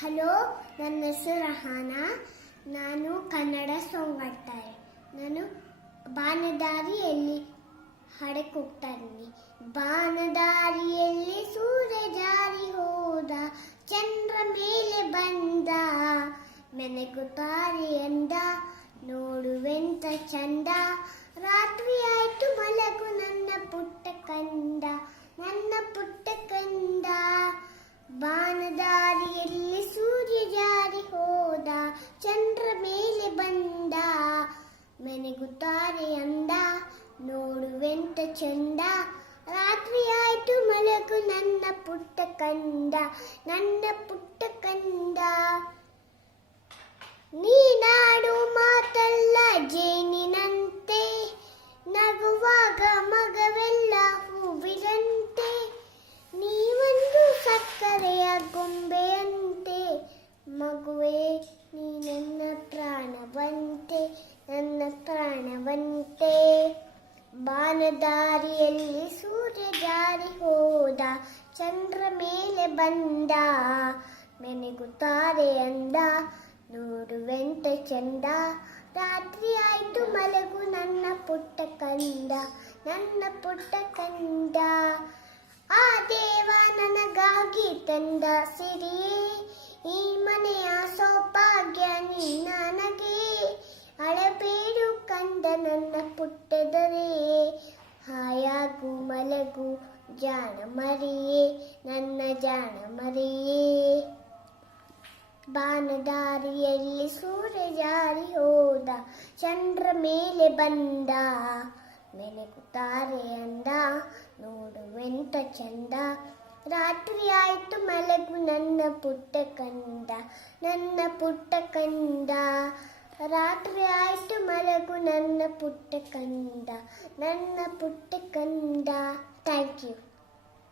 Hello, ನನ್ನ ಹೆಸರು ರಹಾನಾ. ನಾನು ಕನ್ನಡ ಸಾಂಗ್ ಹಾಡ್ತಾರೆ. ನಾನು ಬಾನದಾರಿಯಲ್ಲಿ ಹಾಡಕ್ಕೆ ಹೋಗ್ತಾ ಇದ್ದೀನಿ. ಬಾನದಾರಿಯಲ್ಲಿ ಸೂರ್ಯ ಜಾರಿ ಹೋದ, ಚಂದ್ರ ಮೇಲೆ ಬಂದ, ಮೆನಗುತ್ತಾರೆ ಅಂದ, ನೋಡುವೆಂತ ಚಂದ. ರಾತ್ರಿ ಆಯ್ತು ಮಲಗು ನನ್ನ ಪುಟ್ಟ ಕಂದ, ನನ್ನ ಪುಟ್ಟ ಕಂದ. ಬಾನದಾರಿಯಲ್ಲಿ ಸೂರ್ಯ ಜಾರಿ ಹೋದ, ಚಂದ್ರ ಮೇಲೆ ಬಂದ, ಮೆನಗುತ್ತಾರೆ ಅಂದ, ನೋಡುವೆಂತ ಚಂದ. ರಾತ್ರಿ ಆಯ್ತು ಮಲಗು ನನ್ನ ಪುಟ್ಟ ಕಂದ, ನನ್ನ ಪುಟ್ಟ ಕಂದ. ನೀನಾಡು ಮಾತಲ್ಲ ಜೇನಿನಂತೆ, ನಗುವಾಗ ಮಗವೆಲ್ಲ ಹೂವಿರಂತೆ, ನೀವೊಂದು ಸಕ್ಕರೆಯ ಗೊಂಬೆಯಂತೆ, ಮಗುವೆ ನೀ ನನ್ನ ಪ್ರಾಣವಂತೆ, ನನ್ನ ಪ್ರಾಣವಂತೆ. ಬಾನದಾರಿಯಲ್ಲಿ ಸೂರ್ಯ ಜಾರಿ ಹೋದ, ಚಂದ್ರ ಮೇಲೆ ಬಂದ, ಮೆನಗುತ್ತಾರೆ ಅಂದ, ನೋಡುವೆಂತ ಚಂದ. ರಾತ್ರಿ ಆಯ್ತು ಮಲಗು ನನ್ನ ಪುಟ್ಟ ಕಂದ, ನನ್ನ ಪುಟ್ಟ ಕಂದ. ಆ ದೇವ ನನಗಾಗಿ ತಂದ ಸಿರಿಯೇ, ಈ ಮನೆಯ ಸೌಭಾಗ್ಯ ನೀ ನನಗೆ. ಅಳಬೇಡು ಕಂದ ನನ್ನ ಪುಟ್ಟದರೆ, ಹಾಯಾಗು ಮಲಗು ಜಾಣ ಮರಿಯೇ, ನನ್ನ ಜಾಣ ಮರಿಯೇ. ಬಾನದಾರಿಯಲ್ಲಿ ಸೂರ್ಯ ಜಾರಿ ಹೋದ, ಚಂದ್ರ ಮೇಲೆ ಬಂದ, ಮೆನಗುತ್ತಾರೆ ಅಂದ, ನೋಡುವೆಂತ ಚಂದ. ರಾತ್ರಿ ಆಯ್ತು ಮಲಗು ನನ್ನ ಪುಟ್ಟ ಕಂದ, ನನ್ನ ಪುಟ್ಟ ಕಂದ. ರಾತ್ರಿ ಆಯ್ತು ಮಲಗು ನನ್ನ ಪುಟ್ಟ ಕಂದ, ನನ್ನ ಪುಟ್ಟ ಕಂದ. Thank you.